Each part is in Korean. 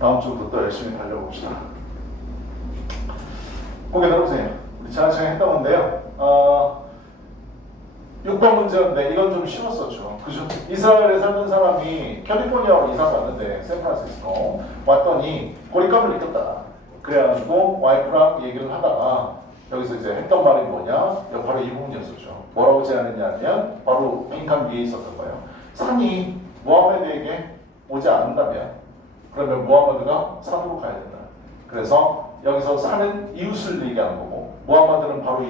다음 주부터 또 열심히 달려봅시다. 고개 들어보세요. 우리 지난 시간에 했던 건데요. 6번 문제였는데 이건 좀 쉬웠었죠. 그죠? 이스라엘에 살던 사람이 캘리포니아로 이사 갔는데 샌프란시스코 왔더니 고립감을 느꼈다. 그래가지고 와이프랑 얘기를 하다가 여기서 이제 했던 말이 뭐냐? 바로 이 부분이었었죠. 뭐라고 제안했냐면 바로 빈칸 위에 있었던 거예요. 산이 모하메드에게 오지 않는다면 그러면 무하마드가 산으로 가야 된다. 그래서 여기서 산은 이웃을 얘기하는 거고 무하마드는 바로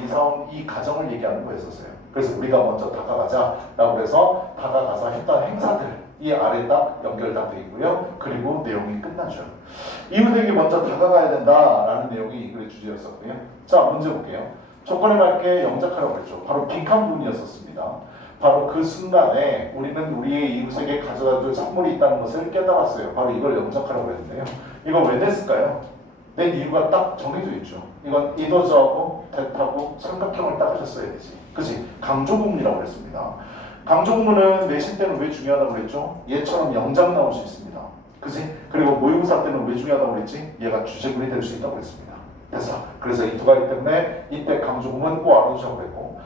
이 가정을 얘기하는 거였었어요. 그래서 우리가 먼저 다가가자라고 해서 다가가서 했던 행사들 이 아래 딱 연결 다 되어 있고요. 그리고 내용이 끝나죠. 이웃에게 먼저 다가가야 된다라는 내용이 이 글의 주제였었고요. 자, 문제 볼게요. 조건에 맞게 영작하라고 했죠. 바로 빈칸 부분이었었습니다. 바로 그 순간에 우리는 우리의 이웃에게 가져다줄 선물이 있다는 것을 깨달았어요. 바로 이걸 영작하라고 했는데요. 이거 왜 냈을까요? 낸 이유가 딱 정해져 있죠. 이건 이도저하고 대하고 삼각형을 딱 하셨어야 되지. 그치? 강조구문이라고 했습니다. 강조구문은 내신 때는 왜 중요하다고 그랬죠? 얘처럼 영작 나올 수 있습니다. 그치? 그리고 모의고사 때는 왜 중요하다고 그랬지? 얘가 주제문이 될 수 있다고 그랬습니다. 됐어. 그래서 이 두 가지 때문에 이때 강조구문 꼭 알아두자고 그랬고,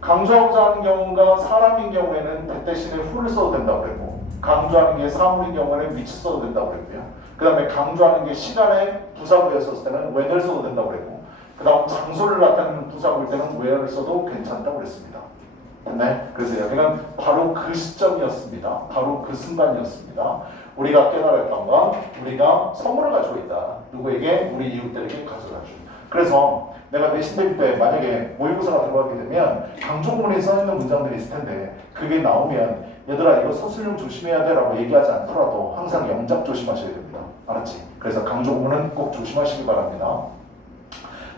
강조하고자 하는 경우가 사람인 경우에는 대 대신에 who를 써도 된다고 그랬고, 강조하는 게 사물인 경우에는 which 써도 된다고 그랬고요. 그 다음에 강조하는 게 시간의 부사구였을 때는 when을 써도 된다고 그랬고, 그 다음 장소를 나타내는 부사구일 때는 where를 써도 괜찮다고 그랬습니다. 네, 그래서 여기는 바로 그 시점이었습니다. 바로 그 순간이었습니다. 우리가 깨달았던 건 우리가 선물을 가지고 있다. 누구에게? 우리 이웃들에게 가져다주. 그래서 내가 내신 대비 때 만약에 모의고사가 들어가게 되면 강조문에 써있는 문장들이 있을 텐데 그게 나오면 얘들아 이거 서술형 조심해야 돼 라고 얘기하지 않더라도 항상 영작 조심하셔야 됩니다. 알았지? 그래서 강조문은 꼭 조심하시기 바랍니다.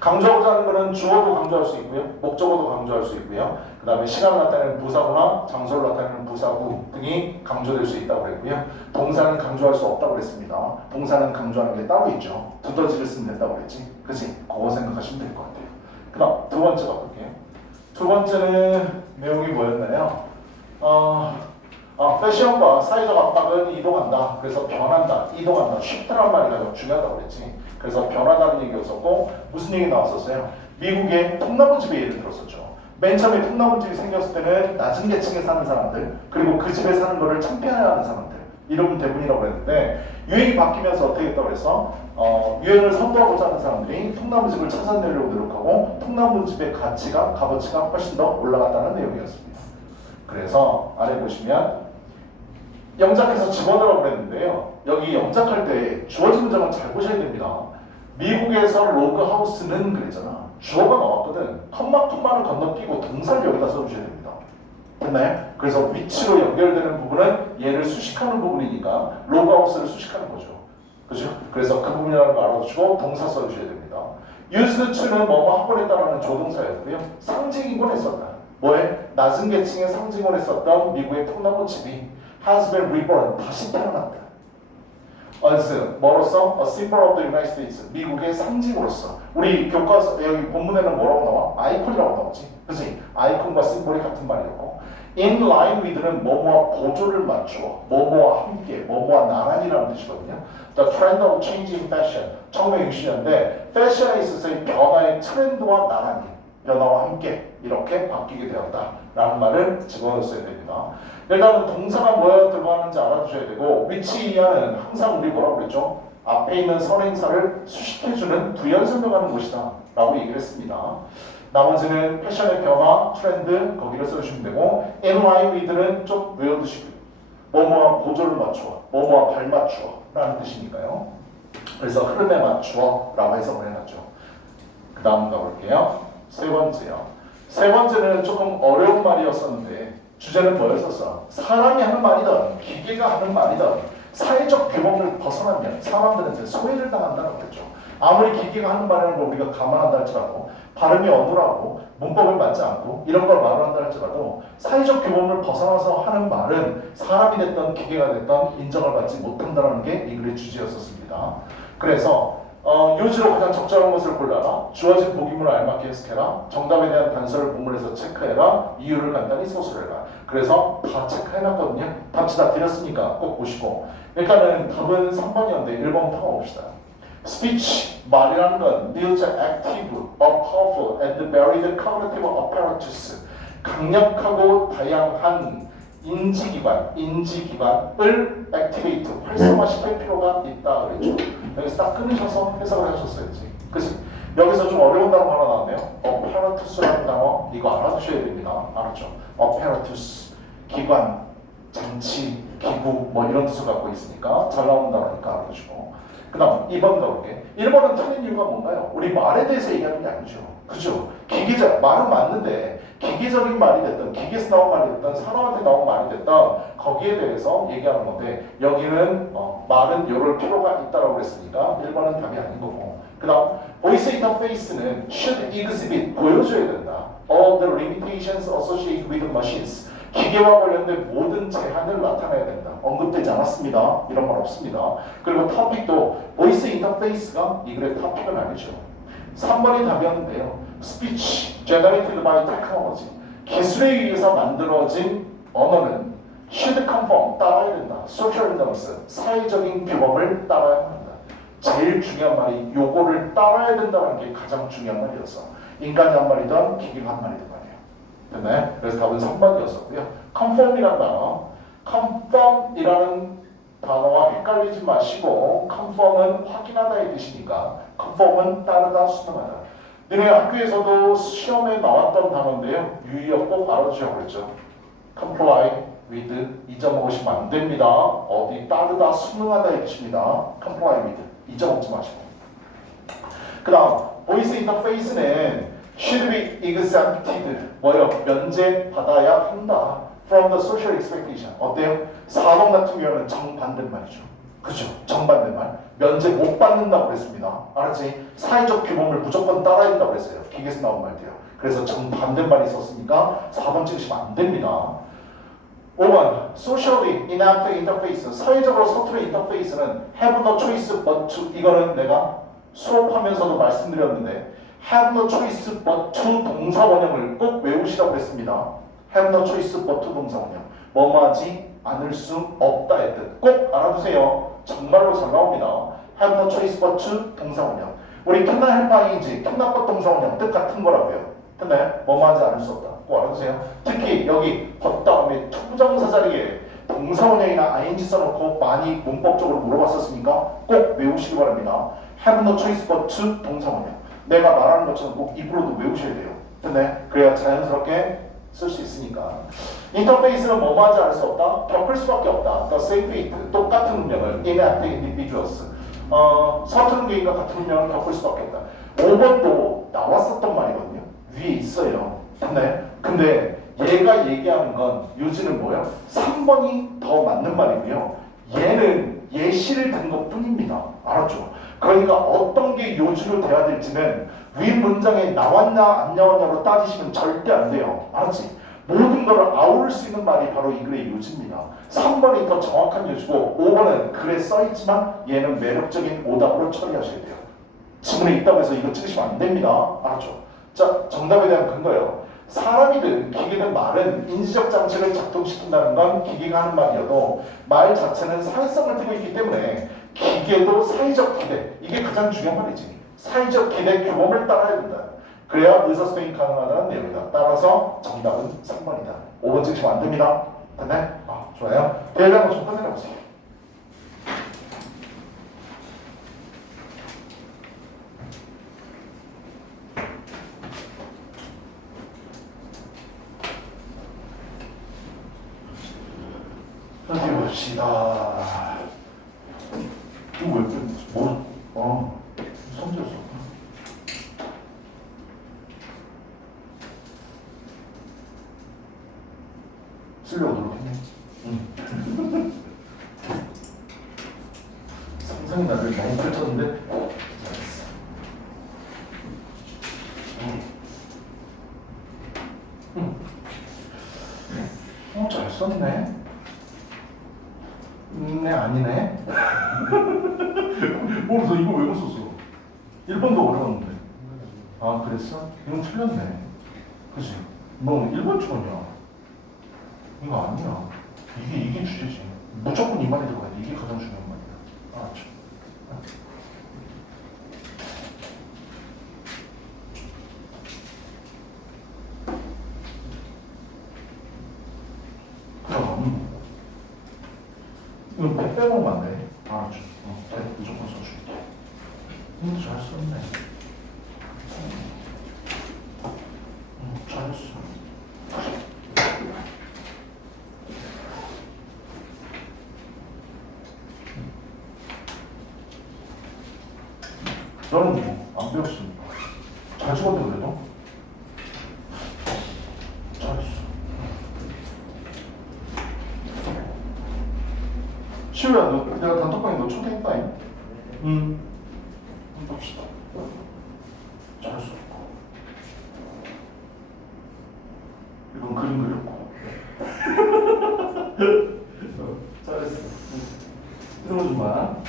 강조하고자 하는 것은 주어도 강조할 수 있고요. 목적어도 강조할 수 있고요. 그 다음에 시간을 나타내는 부사구나 장소를 나타내는 부사구 등이 강조될 수 있다고 그랬고요. 동사는 강조할 수 없다고 그랬습니다. 동사는 강조하는 게 따로 있죠. 두더지를 쓰면 된다고 그랬지. 그치? 그거 생각하시면 될 것 같아요. 그 다음 두 번째 가볼게요. 두 번째는 내용이 뭐였나요? 패션과 사회적 압박은 이동한다. 그래서 변한다. 이동한다. 쉽다란 말이 가장 중요하다고 그랬지. 그래서 변하다는 얘기였었고 무슨 얘기 나왔었어요? 미국의 통나무집의 예를 들었었죠. 맨 처음에 통나무집이 생겼을 때는 낮은 계층에 사는 사람들 그리고 그 집에 사는 거를 창피해하는 사람들 이러면 대부분이라고 했는데 유행이 바뀌면서 어떻게 했다고 해서 유행을 선도하고자 하는 사람들이 통나무집을 찾아내려고 노력하고 통나무집의 값어치가 훨씬 더 올라갔다는 내용이었습니다. 그래서 아래 보시면 영작해서 집어넣으라고 그랬는데요. 여기 영작할 때 주어진 문장은 잘 보셔야 됩니다. 미국에서 로그하우스는 그랬잖아. 주어가 나왔거든. 컴마를 건너뛰고 동사를 여기다 써주셔야 됩니다. 됐나요? 그래서 위치로 연결되는 부분은 얘를 수식하는 부분이니까 로그하우스를 수식하는 거죠. 그죠? 그래서 그 부분이라는 거 알아두시고 동사 써주셔야 됩니다. used to는 뭐뭐 하고 했다라는 조동사였고요. 상징이곤 했었다. 뭐에? 낮은 계층의 상징을 했었던 미국의 통나무집이 has been reborn, 다시 태어났다. as 뭐로서? A symbol of the United States, 미국의 상징으로서. 우리 교과서 여기 본문에는 뭐라고 나와? 아이콘이라고 나오지. 그치? 아이콘과 심볼이 같은 말이었고 in line with는 뭐뭐와 보조를 맞추어 뭐뭐와 함께, 뭐뭐와 나란히라는 뜻이거든요. The trend of changing fashion, 1960년대 패션에 있어서의 변화의 트렌드와 나란히, 변화와 함께 이렇게 바뀌게 되었다라는 말을 집어넣었어야 됩니다. 일단은 동사가 뭐에 들어가는지 알아두셔야 되고 위치 이하는 항상 우리 뭐라고 그랬죠? 앞에 있는 선행사를 수식해주는 부연 설명하는 곳이다 라고 얘기를 했습니다. 나머지는 패션의 변화, 트렌드 거기를 써주시면 되고 in line with는 좀 외워두시고요. 뭐뭐와 보조를 맞추어, 뭐뭐와 발맞추어 라는 뜻이니까요. 그래서 흐름에 맞추어 라고 해석을 해놨죠. 그 다음 가볼게요. 세 번째요. 세 번째는 조금 어려운 말이었었는데 주제는 뭐였었어? 사람이 하는 말이든 기계가 하는 말이든 사회적 규범을 벗어나면 사람들한테 소외를 당한다고 그랬죠. 아무리 기계가 하는 말이라는 걸 우리가 감안한다 할지라도 발음이 어눌하고 문법을 맞지 않고 이런 걸 말을 한다 할지라도 사회적 규범을 벗어나서 하는 말은 사람이 됐던 기계가 됐던 인정을 받지 못한다는 게 이 글의 주제였었습니다. 그래서 요지로 가장 적절한 것을 골라라. 주어진 보기문을 알맞게 해석해라. 정답에 대한 단서를 본문에서 체크해라. 이유를 간단히 서술해라. 그래서 다 체크해놨거든요. 답지 다 드렸으니까 꼭 보시고. 일단은 답은 3번이었는데 1번 파봅시다. Speech, 말이라는 건 builds an active, a powerful, and varied cognitive apparatus. 강력하고 다양한 인지기관을 activate, 활성화시킬 필요가 있다 그랬죠. 여기서 딱 끊으셔서 해석을 하셨어야지. 그치? 여기서 좀 어려운 단어 하나 나왔네요. apparatus라는 단어 이거 알아두셔야 됩니다. 알았죠? apparatus, 기관, 장치, 기구 뭐 이런 뜻을 갖고 있으니까 잘 나오는 단어니까 알아두시고. 그 다음 2번 가볼게. 1번은 틀린 이유가 뭔가요? 우리 말에 대해서 얘기하는 게 아니죠. 그죠? 기계적, 말은 맞는데 기계적인 말이 됐든 기계에서 나온 말이 됐든 사람한테 나온 말이 됐든 거기에 대해서 얘기하는 건데 여기는 말은 요럴 필요가 있다고 그랬으니까 1번은 답이 아닌 거고. 그 다음 voice interface는 should exhibit, 보여줘야 된다. All the limitations associated with machines. 기계와 관련된 모든 제한을 나타내야 된다. 언급되지 않았습니다. 이런 말 없습니다. 그리고 토픽도 보이스 인터페이스가 이 글의 토픽은 아니죠. 3번이 답이었는데요. Speech generated by technology. 기술에 의해서 만들어진 언어는 should conform, 따라야 된다. social norms, 사회적인 규범을 따라야 한다. 제일 중요한 말이 요거를 따라야 된다는 게 가장 중요한 말이었어. 인간이 한 말이든 기계가 한 말이든 말이에요. 됐나요? 그래서 답은 3번이었었고요. conform이라는 단어, conform이라는 단어와 헷갈리지 마시고 conform은 확인하다의 뜻이니까 conform은 따르다, 순응하다. 너네 학교에서도 시험에 나왔던 단어인데요. 유의어 꼭 알아주셔야 그랬죠. comply with 2.5씩 안 됩니다. 어디 따르다, 순응하다의 뜻입니다. comply with 2.5지 마시고. 그 다음 voice interface는 should be exempted, 뭐요? 면제받아야 한다. From the social expectation. 어때요? 사동 같은 경우는 정반대말이죠. 그죠? 정반대말. 면제 못 받는다고 그랬습니다. 알았지? 사회적 규범을 무조건 따라야 된다고 그랬어요. 기계에서 나온 말이에요. 그래서 정반대말이 있었으니까 4번 찍으시면 안 됩니다. 5번 socially inept interface. 사회적으로 서투른 인터페이스는 have no choice but to. 이거는 내가 수업하면서도 말씀드렸는데 have no choice but to 동사 원형을 꼭 외우시라고 했습니다. have no choice but to 동사 원형. 뭐뭐하지 않을 수 없다의 뜻. 꼭 알아두세요. 정말로 잘 나옵니다. have no choice but to 동사 원형. 우리 cannot help ing, cannot but 동사 원형 뜻 같은 거라고요. 근데 뭐뭐하지 않을 수 없다. 꼭 알아두세요. 특히 여기 but 다음에 투부정사 자리에 동사 원형이나 ing 써놓고 많이 문법적으로 물어봤었으니까 꼭 외우시기 바랍니다. have no choice but to 동사 원형. 내가 말하는 것처럼 꼭 입으로도 외우셔야 돼요. 근데 그래야 자연스럽게 쓸 수 있으니까. 인터페이스는 뭐뭐하지 않을 수 없다. 겪을 수밖에 없다. The same fate, 똑같은 운명을 inept individuals. 서투른 개인과 같은 운명을 겪을 수밖에 없다. 5번도 나왔었던 말이거든요. 위에 있어요. 근데 얘가 얘기하는 건 요지는 뭐예요? 3번이 더 맞는 말이고요. 얘는 예시를 든 것뿐입니다. 알았죠? 그러니까 어떤 게 요지로 돼야 될지는 윗 문장에 나왔냐 안 나왔냐로 따지시면 절대 안 돼요. 알았지? 모든 것을 아우를 수 있는 말이 바로 이 글의 요지입니다. 3번이 더 정확한 요지고 5번은 글에 써있지만 얘는 매력적인 오답으로 처리하셔야 돼요. 지문에 있다고 해서 이거 찍으시면 안 됩니다. 알았죠? 자, 정답에 대한 근거예요. 사람이든 기계든 말은 인지적 장치를 작동시킨다는 건 기계가 하는 말이어도 말 자체는 사회성을 띠고 있기 때문에 기계도 사회적 기대, 이게 가장 중요한 말이지. 사회적 기대 규범을 따라야 된다. 그래야 의사소통이 가능하다는 내용이다. 따라서 정답은 3번이다. 5번 찍으시면 안 됩니다. 됐네? 좋아요. 대략 한번 좀 끝내보세요. 어디 봅시다. 이거 왜 성질없어. 쓰려고 노력했네. 상상이 나를 많이 펼쳤는데 잘했어. 잘 썼네. 네, 아니네. 너 이거 왜 못 썼어? 1번도 어려웠는데. 아, 그랬어? 이건 틀렸네. 그치? 뭐 1번 주문이야. 이거 아니야. 이게 주제지. 무조건 이 말이 들어가야 돼. 이게 가장 중요한 말이야. 알았죠? 그럼 이거 100 빼먹으면 안 돼. 알았죠? 무조건 써줄게. 잘 썼네. 잘했어. 너는 뭐 안 배웠으니까. 잘 찍었네 그래도. 잘했어. 시우야, 내가 단톡방에 너 초대했다잉. 한번 봅시다. 잘했어. 이건 그림 그렸고. 잘했어. 들어오지 마.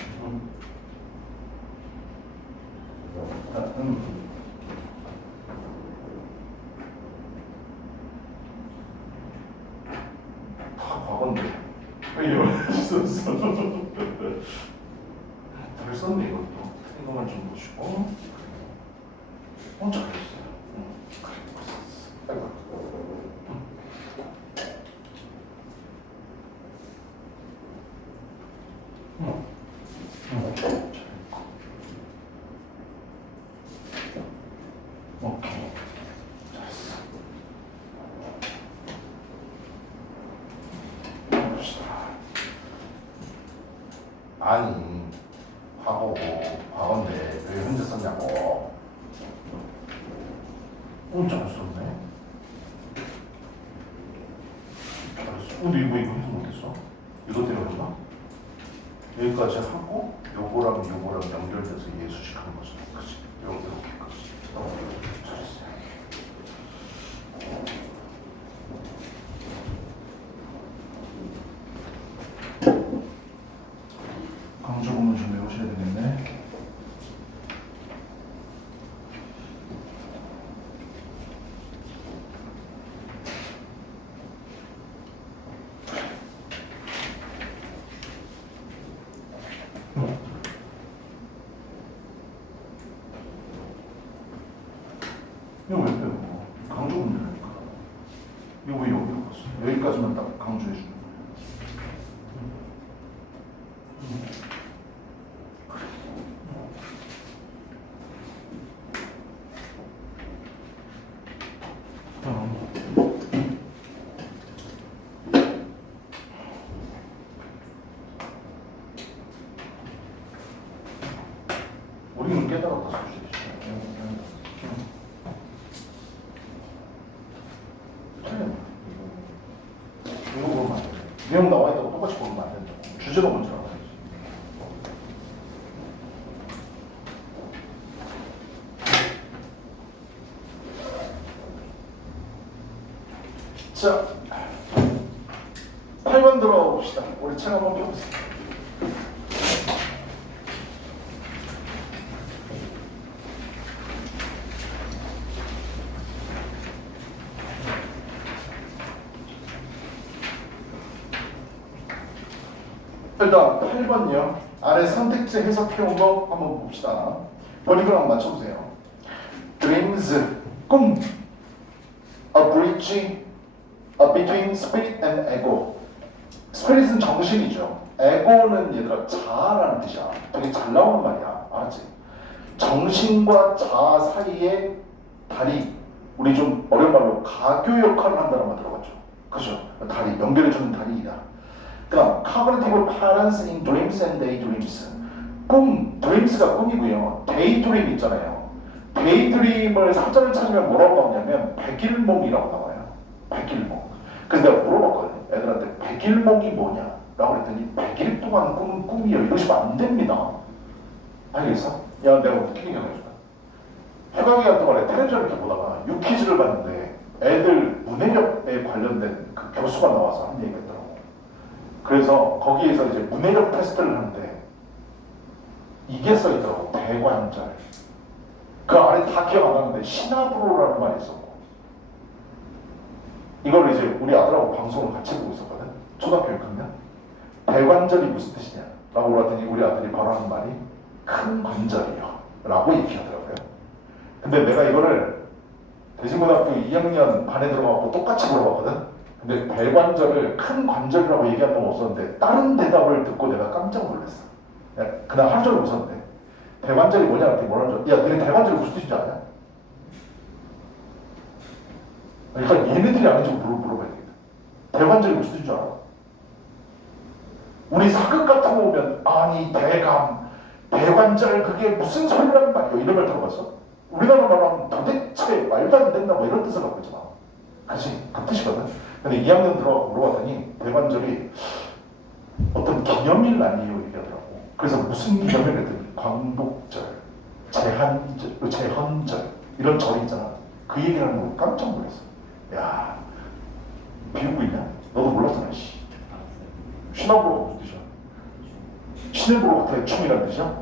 다 과거인데 왜 이런 썼어? 잘 썼네 이것도. 틀린 것만 좀 보시고. 잘했어요. 그래, 아이고. 오케이. 잘했어. 봅시다. 아니, 과거고, 과거인데 왜 현재 썼냐고. 잘 썼네. 잘했어. 근데 이거 해서 못했어? 이거 때문에 그런가? 여기까지 하고 요거랑 연결돼서 예수식하는 거죠. 그치? 이렇게까지. 잘했어요. 강조 구문 좀 외우셔야 되겠네. 이거 왜 빼고? 강조 구문이라니까. 이거 왜 여기로 갔어? 여기까지만 딱 강조해 주는 거야. 우리는 깨달았다 소식. 이거 보면 안 돼. 내용 나와 있다고 똑같이 보면 안 된다. 주제로 먼저 나와야지. 자, 8번 들어봅시다. 우리 책 한번 펴보세요. 일단 8번이요. 아래 선택지 해석해온 거 한번 봅시다. 번역을 한번 맞춰보세요. Dreams, 꿈. A bridge between spirit and ego. spirit은 정신이죠. ego는 얘들아 자아라는 뜻이야. 되게 잘 나오는 말이야. 알았지? 정신과 자아 사이에 다리. 우리 좀 어려운 말로 가교 역할을 한다는 말 들어봤죠? 그죠? 다리, 연결해주는 다리이다. 그 다음 cognitive patterns in dreams and daydreams. 꿈, dreams가 꿈이고요. daydream 있잖아요. daydream을 사전을 찾으면 뭐라고 나오냐면 백일몽이라고 나와요. 백일몽. 그래서 내가 물어봤거든요. 애들한테 백일몽이 뭐냐? 라고 그랬더니 100일 동안 꿈은 꿈이에요. 이러시면 안 됩니다. 알겠어? 야, 내가 어떻게 얘기해줄까? 휴가 기간 동안에 텔레비전 이렇게 보다가 유퀴즈를 봤는데 애들 문해력에 관련된 그 교수가 나와서 한 얘기가 있더라고. 그래서 거기에서 이제 문해력 테스트를 하는데 이게 써있더라고. 대관절, 그 안에 다 기억 안 나는데 시나브로라는 말이 있었고, 이걸 이제 우리 아들하고 방송을 같이 보고 있었거든. 초등학교 6학년. 대관절이 무슨 뜻이냐 라고 물었더니 우리 아들이 바로 하는 말이 큰 관절이요 라고 얘기하더라고요. 근데 내가 이거를 대신고등학교 2학년 반에 들어가고 똑같이 물어봤거든. 근데 대관절을 큰 관절이라고 얘기한 건 없었는데 다른 대답을 듣고 내가 깜짝 놀랐어. 그날 하루 종일 웃었는데 대관절이 뭐냐 그랬더니 뭐라는 줄 알아? 야, 너네 대관절이 무슨 뜻인지 아냐? 그러니까 얘네들이 아닌지 물어봐야 되겠다. 대관절이 무슨 뜻인 줄 알아? 우리 사극 같은 거 보면 아니 대관절 그게 무슨 소리라는 말이야 이런 말 들어봤어? 우리나라 말로 하면 도대체 말도 안 된다 뭐 이런 뜻을 갖고 있잖아. 그치? 그 뜻이거든. 근데 2학년 들어가고 물어봤더니 대관절이 어떤 기념일 아니에요 얘기하더라고. 그래서 무슨 기념일이든 광복절, 제헌절 이런 절이 있잖아. 그 얘기를 하는 거 깜짝 놀랐어. 야, 비웃고 있냐? 너도 몰랐잖아. 신화보로가 무슨 뜻이야? 신을 보러 같아 춤이라는 뜻이야?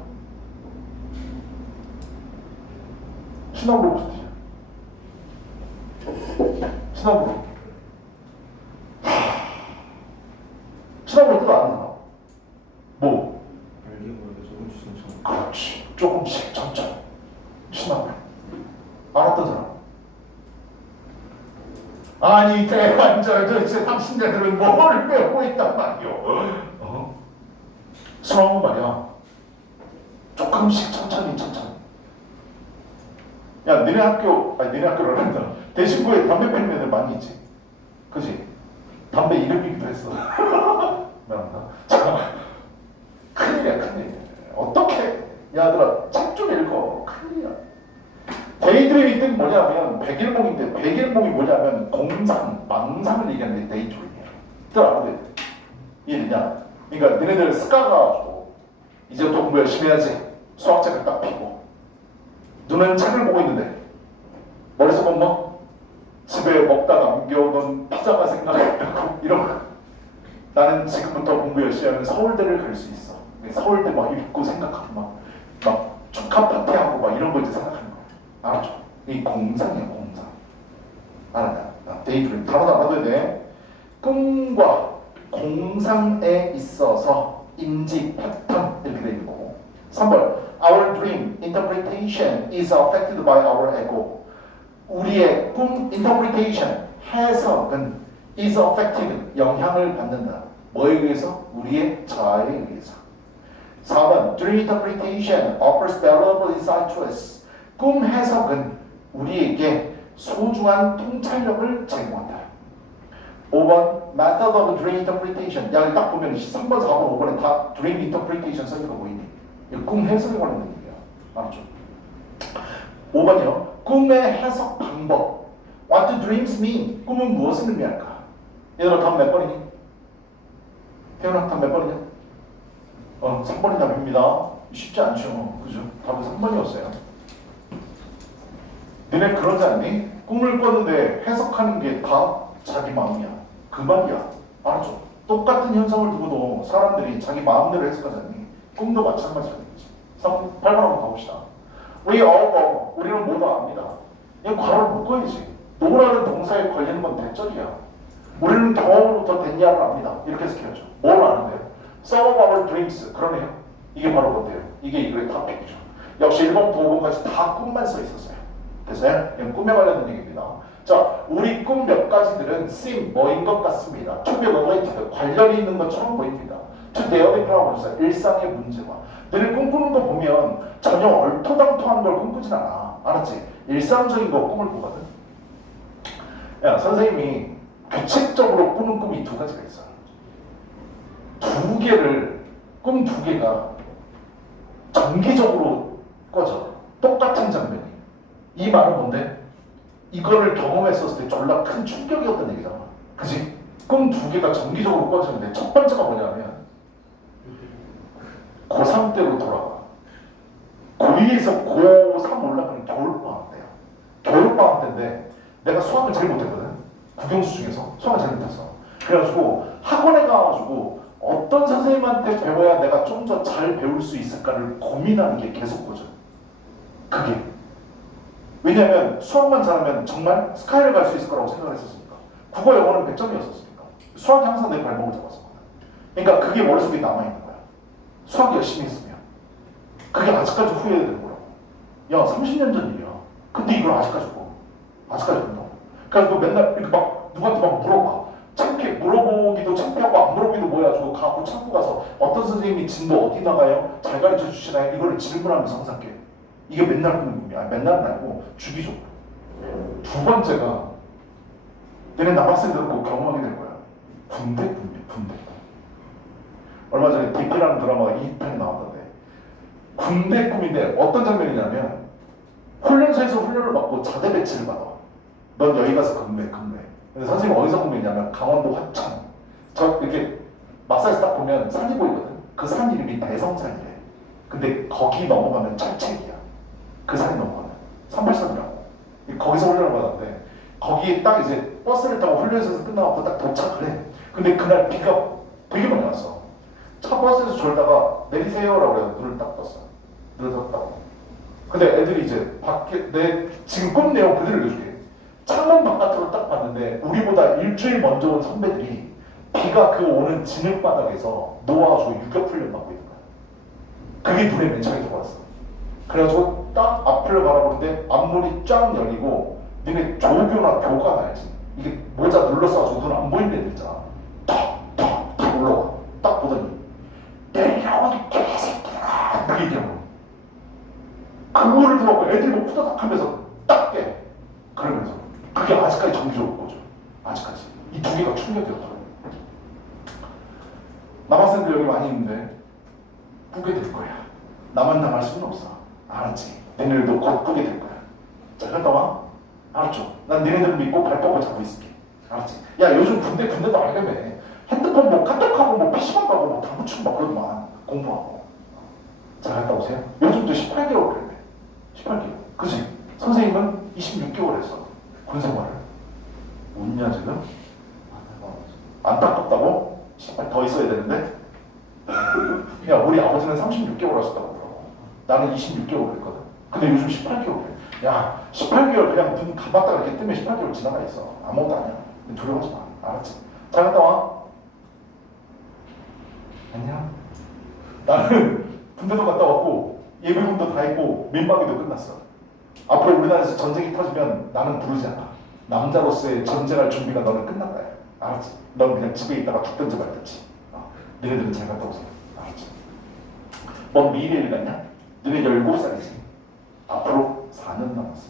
신화보로 무슨 뜻이야? 신화보로. 신화보로 뜻 아는 뭐? 알게 모르게 조금씩 천천히. 그렇지. 조금씩 천천히. 신화보로. 알았던 사람. 아니 대관절 도대체 당신네들은 뭘 배우고 있단 말이오? 수학은 말이야. 조금씩 천천히. 야, 니네 학교를 한다. 대신고에 담배 피는 애들 많이 있지. 그지? 담배 이름이기도 했어. 미안합니다. 자, 큰일이야. 어떻게? 야들아, 책 좀 읽어. 큰일이야. 데이드림이 뜻 뭐냐면 백일몽인데 백일몽이 뭐냐면 공상, 망상을 얘기하는 게 데이드림이야. 뜻 알아야 돼. 이해되냐? 그러니까 너네들 스카 가가지고 이제부터 공부 열심히 해야지. 수학책을 딱 펴고 눈은 책을 보고 있는데 머릿속은 뭐? 집에 먹다 남겨놓은 피자가 생각나고 이런 거. 나는 지금부터 공부 열심히 하면 서울대를 갈 수 있어. 서울대 막 읽고 생각하고 막 축하 파티하고 막 이런 거 이제 생각하는 거. 알았죠? 이 공상이야, 공상. 알았냐? 데이드림. 단어도 알아둬야 돼. 꿈과 공상에 있어서 인지 패턴 이렇게 돼 있는 거고. 3번. Our dream interpretation is affected by our ego. 우리의 꿈 interpretation 해석은 is affected 영향을 받는다. 뭐에 의해서? 우리의 자아에 의해서. 4번. Dream interpretation offers valuable insight to us. 꿈 해석은 우리에게 소중한 통찰력을 제공한다. 5번 Method of Dream Interpretation. 야, 딱 보면 3번, 4번, 5번에 다 Dream Interpretation 써있는 거 보이니? 이거 꿈 해석에 관련된 얘기야. 알았죠? 5번이요. 꿈의 해석 방법. What do dreams mean? 꿈은 무엇을 의미할까? 얘들아, 답 몇 번이니? 태연아, 답 몇 번이냐? 3번이 답입니다. 쉽지 않죠. 그죠? 답은 3번이었어요. 너네 그러지 않니? 꿈을 꿨는데 해석하는 게 다 자기 마음이야. 그 말이야. 알았죠? 똑같은 현상을 두고도 사람들이 자기 마음대로 해석하지 않니? 꿈도 마찬가지겠지. 8번 한번 가봅시다. We all know. 우리는 모두 압니다. 이 괄호를 묶어야지. 노라는 동사에 걸리는 건 대절이야. 우리는 경험으로부터 됐냐를 압니다. 이렇게 해석해야죠. 뭘 아는데요? Some of our dreams. 그러네요. 이게 바로 뭔데요? 이게 이거의 탑픽이죠. 역시 1번부터 5번까지 다 꿈만 써 있었어요. 됐어요? 이건 꿈에 관련된 얘기입니다. 자, 우리 꿈 몇 가지들은 seem 뭐인 것 같습니다. To be related 관련이 있는 것처럼 보입니다. To daily problems 일상의 문제와. 늘 꿈꾸는 거 보면 전혀 얼토당토한 걸 꿈꾸진 않아. 알았지? 일상적인 거 꿈을 꾸거든. 야, 선생님이 규칙적으로 꾸는 꿈이 두 가지가 있어. 꿈 두 개가 정기적으로 꺼져. 똑같은 장면이. 이 말은 뭔데? 이거를 경험했었을 때 졸라 큰 충격이었던 얘기잖아. 그치? 꿈 두 개가 정기적으로 꺼지는데 첫 번째가 뭐냐면 고3 때로 돌아가. 고2에서 고3 올라가는 겨울방학 때야. 겨울방학 때인데 내가 수학을 제일 못했거든. 국영수 중에서 수학을 제일 못했어. 그래가지고 학원에 가가지고 어떤 선생님한테 배워야 내가 좀 더 잘 배울 수 있을까를 고민하는 게 계속 거죠. 그게 왜냐하면 수학만 잘하면 정말 스카이를 갈 수 있을 거라고 생각을 했었으니까. 국어 영어는 100점이었었으니까. 수학이 항상 내 발목을 잡았었거든. 그러니까 그게 머릿속에 남아있는 거야. 수학 열심히 했으면. 그게 아직까지 후회되는 거라고. 야 30년 전 일이야. 근데 이걸 아직까지 뭐. 아직까지 본다고. 그래서 너 맨날 이렇게 막 누구한테 막 물어봐. 창피해. 물어보기도 창피하고 안 물어보기도 뭐야. 저거 가고 창고 가서 어떤 선생님이 진도 어디 나가요? 잘 가르쳐 주시나요? 이거를 질문하면서 항상 깨. 이게 맨날 하는 꿈이야. 맨날은 아니고 주기적으로. 두 번째가 너네 남학생들 꼭 경험하게 될 거야. 군대 꿈이야. 군대 꿈. 얼마 전에 DP라는 드라마가 2편이 나왔던데 군대 꿈인데 어떤 장면이냐면 훈련소에서 훈련을 받고 자대 배치를 받아. 넌 여기 가서 근무해. 근데 선생님 어디서 근무했냐면 강원도 화천. 저 이렇게 막사에서 딱 보면 산이 보이거든. 그 산 이름이 대성산이래. 근데 거기 넘어가면 철책이야. 그 산이 넘어가면 383이라고. 거기서 훈련을 받았는데 거기에 딱 이제 버스를 타고 훈련소에서 끝나고 딱 도착을 해. 근데 그날 비가 되게 많이 왔어. 차 버스에서 졸다가 내리세요라고 해서 눈을 딱 떴어. 눈을 떴다고. 근데 애들이 이제 밖에 내 지금 꿈 내용 그대로 읽어줄게. 창문 바깥으로 딱 봤는데 우리보다 일주일 먼저 온 선배들이 비가 그 오는 진흙바닥에서 놓아가지고 유격 훈련 받고 있는 거야. 그게 눈에 맨 처음에 들어왔어. 그래가지고 딱 앞을 바라보는데 앞문이 쫙 열리고 니네 조교나 교관 알지? 이게 모자 눌러써가지고 눈 안 보이는 애들 있잖아. 탁 올라가. 딱 보더니 내리라고 이 개새끼야 딱 얘기하고 그거를 들어갖고 애들이 뭐 후다닥 하면서 딱 깨. 그러면서 그게 아직까지 정기적으로 보죠. 아직까지 이 두 개가 충격이었더라고요. 남학생들 여기 많이 있는데 꾸게 될 거야. 나만 당할 수는 없어. 알았지? 너네들도 곧 꾸게 될 거야. 잘 갔다 와. 알았죠? 난 너네들 믿고 발뻗고 잡고 있을게. 알았지? 야 요즘 군대도 알려며. 핸드폰 뭐 카톡하고 뭐 PC방 가고 뭐 다 붙이고 막 그러더만. 공부하고. 잘 갔다 오세요. 요즘도 18개월 그랬네. 18개월. 그치? 선생님은 26개월 했어. 군생활을. 웃냐 지금? 안타깝다고? 18 더 있어야 되는데? 야 우리 아버지는 36개월 하셨다고 하더라고. 나는 26개월 했거든. 근데 요즘 18개월 해. 야 18개월 그냥 눈 감았다가 이렇게 뜨면 18개월 지나가 있어. 아무것도 아니야. 두려워하지 마. 알았지? 잘 갔다 와. 안녕. 나는 군대도 갔다 왔고 예비군도 다 했고 민방위도 끝났어. 앞으로 우리나라에서 전쟁이 터지면 나는 부르지 않아. 남자로서의 전쟁할 준비가 너는 끝난 거야. 알았지? 넌 그냥 집에 있다가 죽든지 말든지. 너네들은 잘 갔다 오세요. 알았지? 넌 미래를 갔냐? 너네 17살이지. 앞으로 4년 남았어.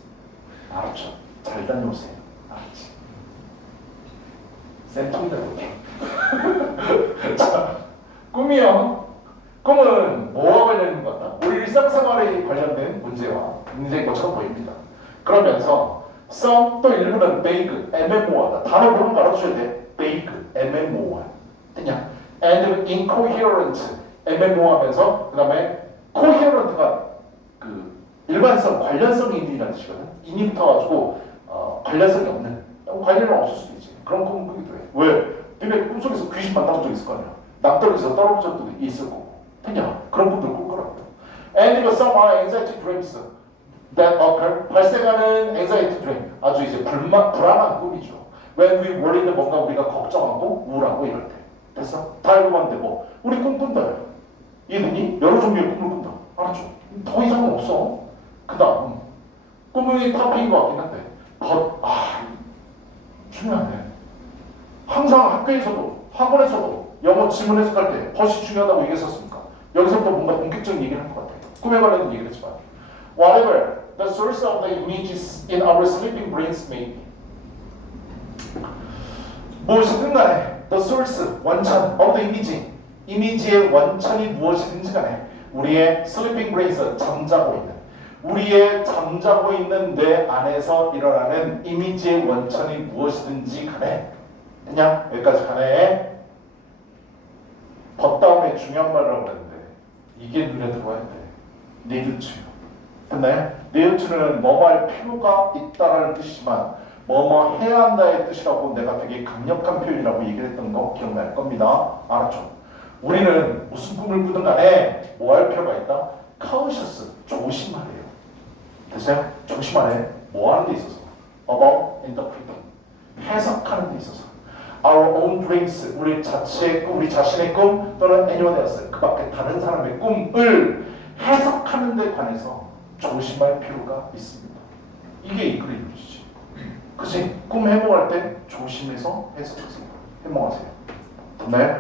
알았죠? 잘 다녀오세요. 알았지? 센통이다 이렇게. 자, 꿈이요. 꿈은 뭐와 관련된 것 같다? 우리 일상생활에 관련된 문제인 것처럼 보입니다. 그러면서 some 또 일부는 vague, 애매모호하다. 단어 모르는 거 알아두셔야 돼. vague, 애매모호한. 됐냐? and incoherent, 애매모호하면서 그 다음에 coherent가 그 일관성, 관련성이 있는 이라는 뜻이거든. 인이부터 가지고 관련성이 없는, 관련은 없을 수도 있지. 그런 꿈은 꾸기도 해. 왜? 니네 꿈속에서 귀신 만나본 적 있을 거 아니야. 낭떠러지에서 떨어진 적도 있을 거고. 됐냐? 그런 꿈들 꿀 거라고요. And 이거 some are anxiety dreams that occur, 발생하는 anxiety dream, 아주 이제 불안한 꿈이죠. When we worry는 뭔가 우리가 걱정하고 우울하고 이럴 때. 됐어? 다 읽어봤는데 뭐 우리 꿈 꾼다. 이해되니? 여러 종류의 꿈을 꾼다. 알았죠? 더 이상은 없어. 그 다음 꿈의 토픽인 것 같긴 한데 중요하네. 항상 학교에서도 학원에서도 영어 지문 해석할 때 벗이 중요하다고 얘기했었으니까 여기서부터 뭔가 본격적인 얘기를 할 것 같아요. 꿈에 관련된 얘기를 했지만 whatever the source of the images in our sleeping brains may be, 무엇이든 간에 the source, 원천 of the image, 이미지의 원천이 무엇이든지 간에 우리의 sleeping brains, 잠자고 있는 뇌 안에서 일어나는 이미지의 원천이 무엇이든지 간에, 그냥 여기까지 간에 덧다음에 중요한 말을 하고 있는데 이게 눈에 들어와야 돼. need to. 됐나요? need to는 뭐뭐 할 필요가 있다라는 뜻이지만 뭐뭐 해야 한다의 뜻이라고 내가 되게 강력한 표현이라고 얘기를 했던 거 기억날 겁니다. 알았죠? 우리는 무슨 꿈을 꾸든 간에 뭐 할 필요가 있다? cautious, 조심하래요. 됐어요? 조심하래. 뭐 하는 데 있어서? About interpreting. 해석하는 데 있어서. Our own dreams. 우리 자신의 꿈 또는 anyone else. 그 밖에 다른 사람의 꿈을 해석하는 데 관해서 조심할 필요가 있습니다. 이게 이 글의 이유지. 그치? 꿈 해몽할 때 조심해서 해석하세요. 해몽하세요. 네.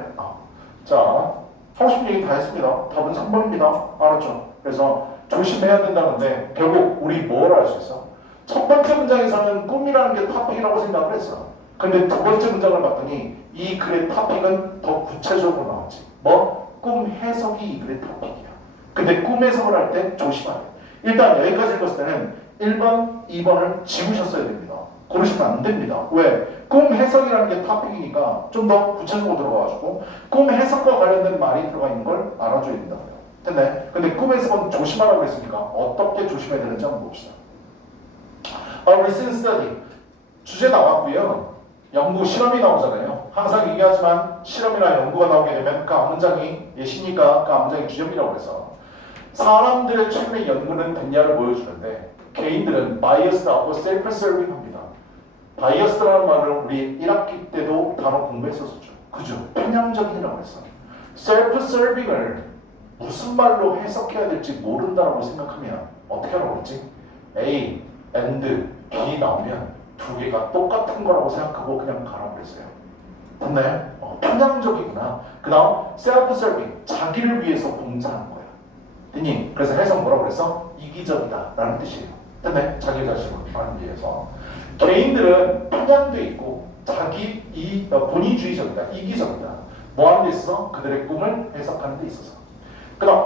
자, 하고 싶은 얘기 다 했습니다. 답은 3번입니다. 알았죠? 그래서 조심해야 된다는데 결국 우리 뭘 알 수 있어? 첫 번째 문장에서는 꿈이라는 게 토픽이라고 생각을 했어. 근데 두 번째 문장을 봤더니 이 글의 토픽은 더 구체적으로 나오지. 뭐? 꿈 해석이 이 글의 토픽이야. 근데 꿈 해석을 할 때 조심하래. 일단 여기까지 읽었을 때는 1번, 2번을 지우셨어야 됩니다. 고르시면 안 됩니다. 왜? 꿈 해석이라는 게 토픽이니까 좀 더 구체적으로 들어가가지고 꿈 해석과 관련된 말이 들어가 있는 걸 알아줘야 된다고요. 됐네? 근데 꿈 해석은 조심하라고 했으니까 어떻게 조심해야 되는지 한번 봅시다. Recent study. 주제 나왔고요. 연구 실험이 나오잖아요. 항상 얘기하지만 실험이나 연구가 나오게 되면 그 앞문장이 예시니까 그 앞문장이 주제입이라고 해서 사람들의 최근의 연구는 됐냐를 보여주는데 개인들은 biased하고 self-serving 합니다. biased라는 말을 우리 1학기 때도 단어 공부했었죠. 그죠? 편향적이라고 했어. self-serving을 무슨 말로 해석해야 될지 모른다라고 생각하면 어떻게 하라고 그랬지? A, and, B 나오면 두 개가 똑같은 거라고 생각하고 그냥 가라고 그랬어요. 됐나요? 편향적이구나. 그 다음 self-serving, 자기를 위해서 봉사하는 거야. 됐니? 그래서 해석 뭐라고 그랬어? 이기적이다 라는 뜻이에요. 됐네? 자기 자신을 위해서. 개인들은 편향돼 있고 본의주의적이다, 이기적이다. 뭐 하는 데 있어서? 그들의 꿈을 해석하는 데 있어서. 그 다음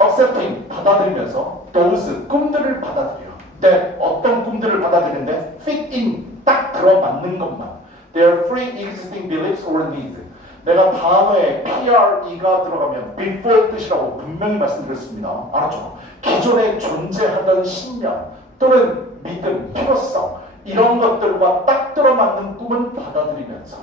accepting, 받아들이면서 those, 꿈들을 받아들여. 어떤 꿈들을 받아들이는데 fit in, 딱 들어맞는 것만. Their free existing beliefs or needs. 내가 단어에 PRE가 들어가면 before 뜻이라고 분명히 말씀드렸습니다. 알았죠? 기존에 존재하던 신념 또는 믿음, 필요성 이런 것들과 딱 들어맞는 꿈은 받아들이면서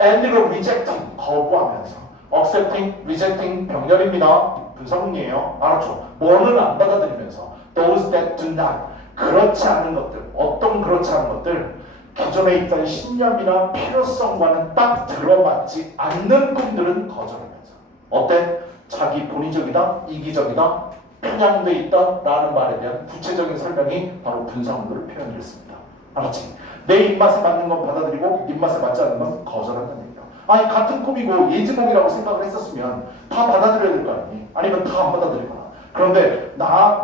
and rejecting, 거부하면서 accepting, rejecting 병렬입니다. 분사문이에요. 알았죠? 뭐는 안 받아들이면서 those that do not, 그렇지 않은 것들, 어떤 그렇지 않은 것들, 기존에 있던 신념이나 필요성과는 딱 들어맞지 않는 꿈들은 거절하면서 어때? 자기 본의적이다, 이기적이다, 편향돼 있다 라는 말에 대한 구체적인 설명이 바로 분사문으로 표현됐습니다. 알았지? 내 입맛에 맞는 건 받아들이고 입맛에 맞지 않는 건 거절한다는 얘기야. 아니 같은 꿈이고 예지몽이라고 생각을 했었으면 다 받아들여야 될 거 아니니? 아니면 다 안 받아들이거나. 그런데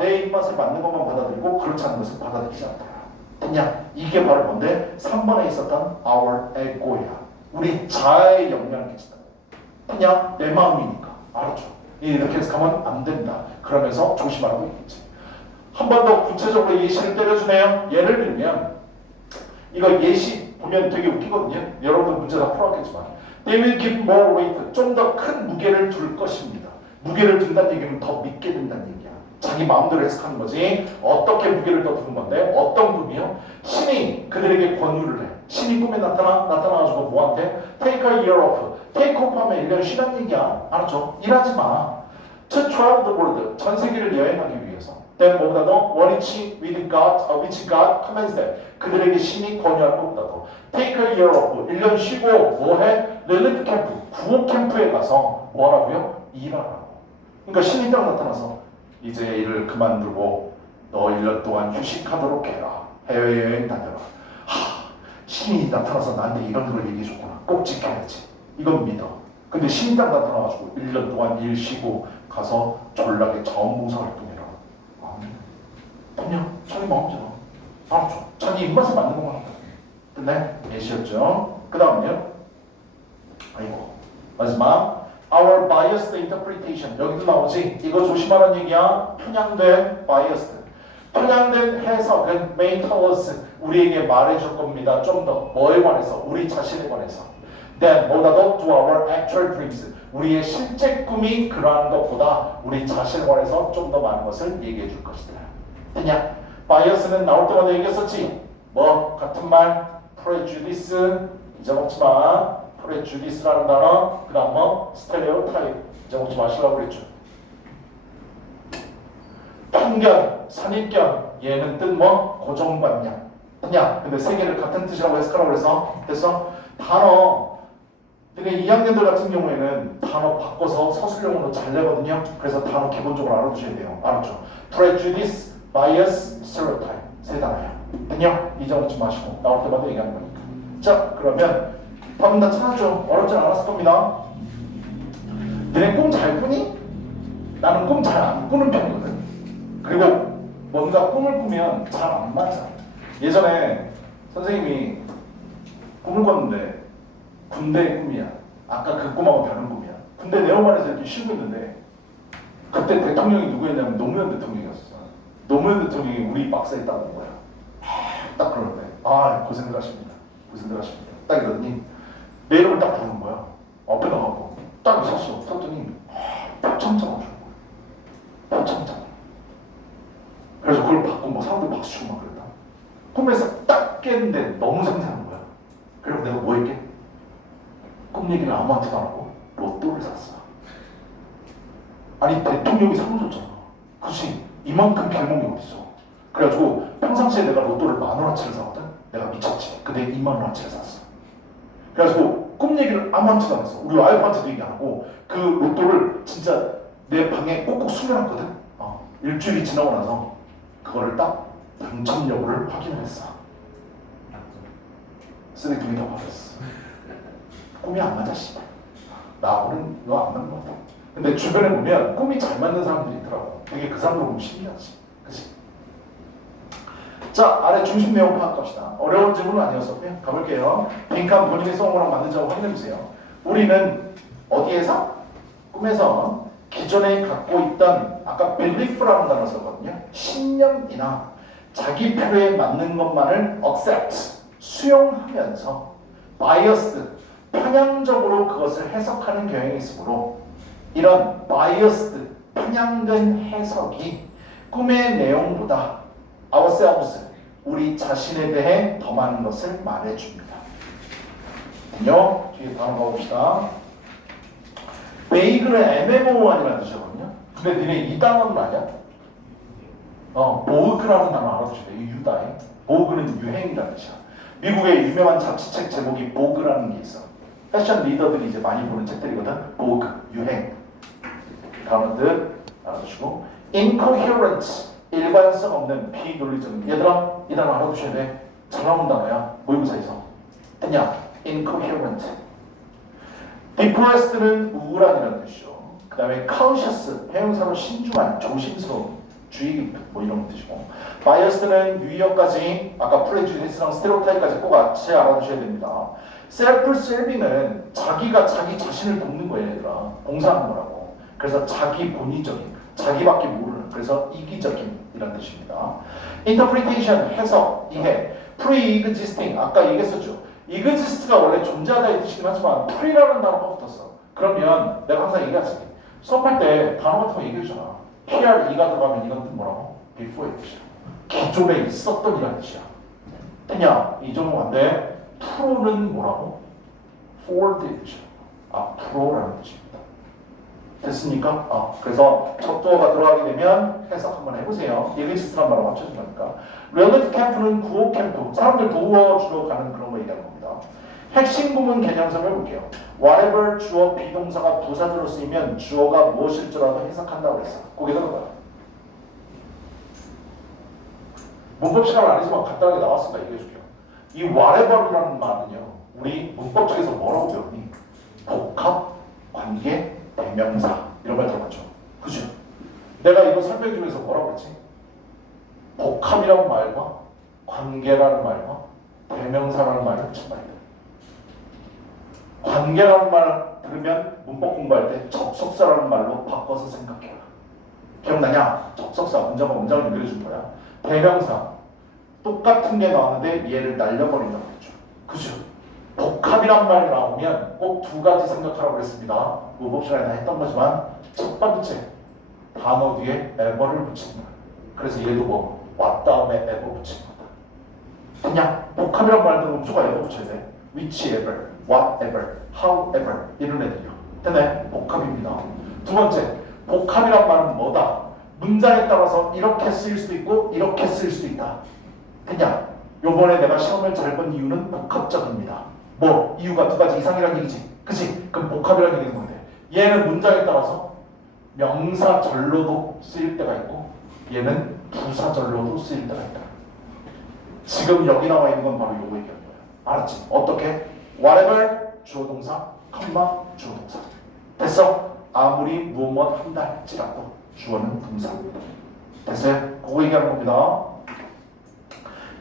내 입맛에 맞는 것만 받아들이고 그렇지 않은 것은 받아들이지 않더라. 됐냐? 이게 바로 뭔데? 3번에 있었던 our ego야. 우리 자아의 영향을 끼친다. 됐냐? 내 마음이니까. 알았죠? 이렇게 해서 가면 안 된다. 그러면서 조심하라고 얘기했지. 한 번 더 구체적으로 예시를 때려주네요. 예를 들면 이거 예시 보면 되게 웃기거든요. 여러분들 문제 다 풀었겠지만 They will give more weight. 좀 더 큰 무게를 둘 것입니다. 무게를 둔다는 얘기는 더 믿게 된다는 얘기야. 자기 마음대로 해석하는 거지. 어떻게 무게를 더 두는 건데? 어떤 꿈이요? 신이 그들에게 권유를 해. 신이 꿈에 나타나가지고 뭐한테? Take a year off. Take off 하면 1년 쉬라는 얘기야. 알았죠? 일하지 마. To travel the world. 전 세계를 여행하기 위해서. then 뭐보다도 which God commands them. 그들에게 신이 권유할 것보다도 take a year off. 1년 쉬고 뭐해? 릴리프 캠프. 구호 캠프에 가서 뭐하라고요? 일하라고. 그러니까 신이 딱 나타나서 이제 일을 그만두고 너 1년 동안 휴식하도록 해라. 해외여행 다녀라. 신이 나타나서 나한테 이런 걸 얘기해줬구나. 꼭 지켜야지. 이건 믿어. 근데 신이 딱 나타나가지고 1년 동안 일 쉬고 가서 졸라게 자원봉사 활동해라. 그냥 자기 마음대로. 알았죠? 자기 입맛에 맞는 것만 한다. 됐네? 예시였죠? 그 다음은요? 마지막 Our biased interpretation. 여기도 나오지? 이거 조심하라는 얘기야. 편향된 biased. 편향된 해석은 may tell us. 우리에게 말해줄 겁니다. 좀 더 뭐에 관해서? 우리 자신에 관해서. Then 보다도 to our actual dreams. 우리의 실제 꿈이 그러한 것보다 우리 자신에 관해서 좀 더 많은 것을 얘기해 줄 것이다. 됐냐? bias는 나올 때마다 얘기했었지? 뭐 같은 말 prejudice 잊어먹지 마. prejudice라는 단어, 그 다음 뭐 스테레오타입 잊어먹지 마시라고 그랬죠. 편견, 선입견, 얘는 뜻 뭐? 고정관념. 그냥 근데 세 개를 같은 뜻이라고 해석하라고 그래서 됐어? 단어 근데 2학년들 같은 경우에는 단어 바꿔서 서술형으로 잘 내거든요. 그래서 단어 기본적으로 알아두셔야 돼요. 알았죠? prejudice, bias, stereotype 세 단어예요. 됐냐? 잊어먹지 마시고 나올 때마다 얘기하는 거니까. 자 그러면 답은 다 찾았죠? 어렵진 않았을 겁니다. 너네 꿈 잘 꾸니? 나는 꿈 잘 안 꾸는 편이거든. 그리고 뭔가 꿈을 꾸면 잘 안 맞아. 예전에 선생님이 꿈을 꿨는데 군대의 꿈이야. 아까 그 꿈하고 다른 꿈이야. 군대 내원반에서 이렇게 쉬고 있는데 그때 대통령이 누구였냐면 노무현 대통령이었어. 노무현 대통령이 우리 박스에 딱 온 거야. 딱 그러는데 고생들 하십니다. 고생들 하십니다. 딱 이러더니 내 이름을 딱 부르는 거야. 앞에 나가고 딱 섰어. 섰더니 표창장을 주는 거야. 표창장. 그래서 그걸 받고 막 사람들 박수 치고 막 그랬다. 꿈에서 딱 깼는데 너무 생생한 거야. 그리고 내가 뭐 했게? 꿈 얘기를 아무한테도 안 하고 로또를 샀어. 아니 대통령이 상을 줬잖아. 그치? 이만큼 별몽이 어딨어. 그래가지고 평상시에 내가 로또를 10,000원어치를 사거든. 내가 미쳤지. 근데 20,000원어치를 샀어. 그래가지고 꿈 얘기를 아무한테도 안 했어. 우리 와이프한테도 얘기 안 하고 그 로또를 진짜 내 방에 꼭꼭 숨겨놨거든. 일주일이 지나고 나서 그거를 딱 당첨 여부를 확인했어. 쓰레기통에 다 버렸어. 꿈이 안 맞아 씨발. 나하고는 이거 안 맞는 것 같아. 근데 주변에 보면 꿈이 잘 맞는 사람들이 있더라고. 되게 그 사람들 보면 신기하지. 그치? 자, 아래 중심 내용 파악합시다. 어려운 질문은 아니었었고요. 가볼게요. 빈칸 본인이 써온 거랑 맞는지 한번 확인해보세요. 우리는 어디에서? 꿈에서 기존에 갖고 있던 아까 belief라는 단어 썼거든요. 신념이나 자기 필요에 맞는 것만을 accept, 수용하면서 biased, 편향적으로 그것을 해석하는 경향이 있으므로 이런 biased, 편향된 해석이 꿈의 내용보다 ourselves, 우리 자신에 대해 더 많은 것을 말해줍니다. 뒤에 단어 가봅시다. 베이글은 애매모호한이라는 뜻이거든요. 근데 니네 이 단어는 아냐? 보그라는 단어 알아두셔야 돼. 유다잉. 보그는 유행이라는 뜻이야. 미국의 유명한 잡지책 제목이 보그라는 게 있어. 패션 리더들이 이제 많이 보는 책들이거든. 보그, 유행. 다음 뜻 알아두시고. incoherent, 일관성 없는 비논리적인. 얘들아, 이 단어 알아두셔야 돼. 잘 나온 단어야. 모의고사에서. 됐냐? incoherent. depressed는 우울한이라는 뜻이죠. 그 다음에 conscious, 해용사로 신중한, 조심스러운, 주의 깊은 뭐 이런 뜻이고, bias는 유의어까지 아까 prejudice랑 stereotype까지 꼭 같이 알아두셔야 됩니다. self-serving은 자기가 자기 자신을 돕는 거예요, 얘들아. 봉사하는 거라고. 그래서 자기 본의적인, 자기밖에 모르는, 그래서 이기적인 이란 뜻입니다. interpretation, 해석, 이해. pre-existing, 아까 얘기했었죠. exist가 원래 존재하다의 뜻이긴 하지만 pre라는 단어가 붙었어. 그러면 내가 항상 얘기하지. 수업할 때 단어 같은 거 얘기해주잖아. PRE가 들어가면 이건 뜻 뭐라고? before의 뜻이야. 기존에 있었던 이란 뜻이야. 됐냐? 이 정도 안 돼. 프로는 뭐라고? forward의 뜻이야. 앞으로라는 뜻입니다. 됐습니까? 그래서 접두어가 들어가게 되면 해석 한번 해보세요. exist란 말로 맞춰준 거니까. relative camp는 구호 캠프. 사람들 도와주러 가는 그런 거 얘기하는 겁니다. 핵심 구문 개념성을 볼게요. whatever 주어 비동사가 부사절로 쓰이면 주어가 무엇일지라도 해석한다고 그랬어. 거기다 넣어봐. 문법 시간 아니지만 간단하게 나왔으니까 얘기해줄게요. 이 whatever라는 말은요. 우리 문법 쪽에서 뭐라고 배우니? 복합, 관계, 대명사 이런 말 들어봤죠? 그죠? 내가 이거 설명해주면서 뭐라고 했지? 복합이라는 말과 관계라는 말과 대명사라는 말을 붙인 말이다. 관계라는 말 들으면 문법 공부할 때 접속사라는 말로 바꿔서 생각해라. 기억나냐? 접속사, 문장과 문장을 연결해준 거야. 대명사, 똑같은 게 나왔는데 얘를 날려버린다고 했죠. 그죠? 복합이란 말이 나오면 꼭 두 가지 생각하라고 했습니다. 문법 시간에 다 했던 거지만 첫 번째, 단어 뒤에 ever를 붙이는 거야. 그래서 얘도 뭐 what 다음에 ever 붙이는 거다. 그냥 복합이란 말 들으면 무조건 ever 붙여야 돼. whichever, whatever, however 이런 애들이요. 됐네? 복합입니다. 두 번째, 복합이란 말은 뭐다? 문장 문장에 따라서 이렇게 쓰일 수도 있고 이렇게 쓰일 수도 있다. 그냥 요번에 내가 시험을 잘 본 이유는 복합적입니다. 뭐 이유가 두 가지 이상이라는 얘기지. 그치? 그럼 복합이라는 얘기는 건데 얘는 문장에 따라서 명사절로도 쓰일 때가 있고 얘는 부사절로도 쓰일 때가 있다. 지금 여기 나와 있는 건 바로 요거 얘기하는 거야. 알았지? 어떻게? whatever 주어 동사, 컴마 주어 동사. 됐어? 아무리 무엇 한다 할지라도 주어는 동사. 됐어요? 그거 얘기하는 겁니다.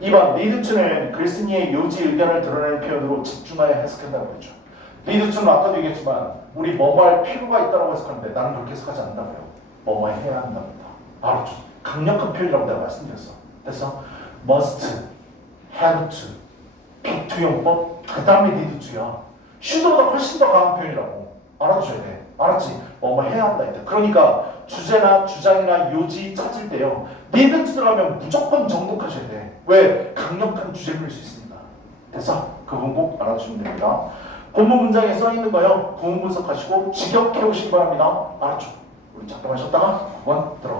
2번 need to는 글쓴이의 요지 의견을 드러내는 표현으로 집중하여 해석한다고 그랬죠. need to는 아까도 얘기했지만 우리 뭐뭐 할 필요가 있다고 해석하는데 나는 그렇게 해석하지 않는다고요. 뭐뭐 해야 한답니다. 바로 강력한 표현이라고 내가 말씀드렸어. 됐어? must, have to, be to 용법 그 다음에 need to야. should보다 훨씬 더 강한 표현이라고 알아두셔야 돼. 알았지? 뭐뭐 해야 한다 했다. 그러니까 주제나 주장이나 요지 찾을 때요. need to 들어가면 무조건 정독하셔야 돼. 왜? 강력한 주제물일 수 있습니다. 됐어? 그 부분 꼭 알아두시면 됩니다. 본문 문장에 써있는 거요. 부분 분석하시고 직역해 오시기 바랍니다. 알았죠? 우리 잠깐 하셨다가 한번 들어